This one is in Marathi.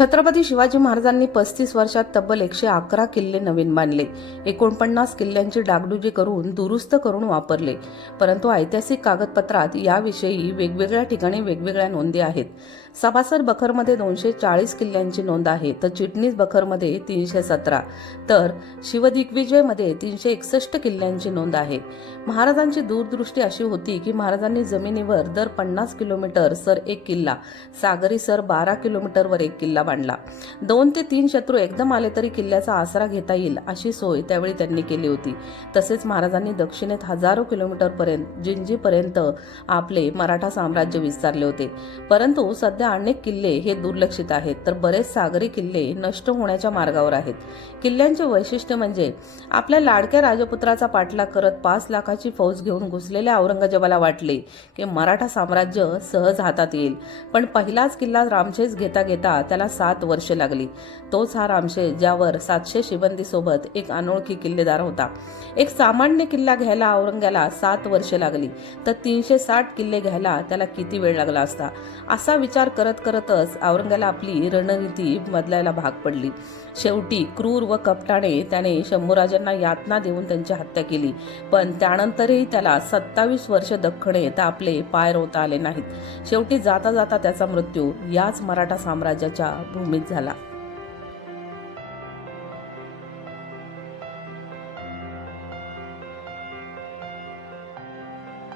छत्रपती शिवाजी महाराजांनी पस्तीस वर्षात तब्बल एकशे अकरा किल्ले नवीन बांधले. एकोणपन्नास किल्ल्यांची डागडुजी करून दुरुस्त करून वापरले. परंतु ऐतिहासिक कागदपत्रात याविषयी वेगवेगळ्या ठिकाणी वेगवेगळ्या नोंदी आहेत. सभासर बखरमध्ये दोनशे चाळीस किल्ल्यांची नोंद आहे तर चिटणीस बखरमध्ये तीनशे सतरा. तर शिवदिग्विजयमध्ये तीनशे एकसष्ट किल्ल्यांची नोंद आहे. महाराजांची दूरदृष्टी अशी होती की महाराजांनी जमिनीवर दर पन्नास किलोमीटर सर एक किल्ला सागरी सर बारा किलोमीटरवर एक किल्ला बांधला दोन ते तीन शत्रू एकदम आले तरी किल्ल्याचा आसरा घेता येईल अशी सोय त्यावेळी त्यांनी केली होती. तसेच महाराजांनी दक्षिणेत हजारो किलोमीटरपर्यंत जिंजीपर्यंत आपले मराठा साम्राज्य विस्तारले होते. परंतु सध्या अनेक किल्ले हे दुर्लक्षित आहेत तर बरेच सागरी किल्ले नष्ट होण्याच्या मार्गावर आहेत. किल्ल्यांचे वैशिष्ट्य म्हणजे आपल्या लाडक्या राजपुत्राचा पाठलाग करत पाच लाखाची फौज घेऊन घुसलेल्या औरंगजेबाला वाटले की मराठा साम्राज्य सहज हातात येईल. पण पहिलाच किल्ला रामशेज घेता घेता त्याला सात वर्षे लागली. तोच हा रामशेज ज्यावर सातशे शिबंदीसोबत एक अनोळखी किल्लेदार होता. एक सामान्य किल्ला घ्यायला औरंग्याला सात वर्षे लागली. तर तीनशे साठ किल्ले घ्यायला त्याला किती वेळ लागला असता? असा विचार करत करतच औरंग्याला आपली रणनीती बदलायला भाग पडली. शेवटी क्रूर व कपटाने त्याने शंभूराजांना यातना देऊन त्यांची हत्या केली. पण त्यानंतरही त्याला सत्तावीस वर्ष दख्खणे आपले पाय रोवता आले नाहीत. शेवटी जाता जाता त्याचा मृत्यू याच मराठा साम्राज्याच्या भूमीत झाला.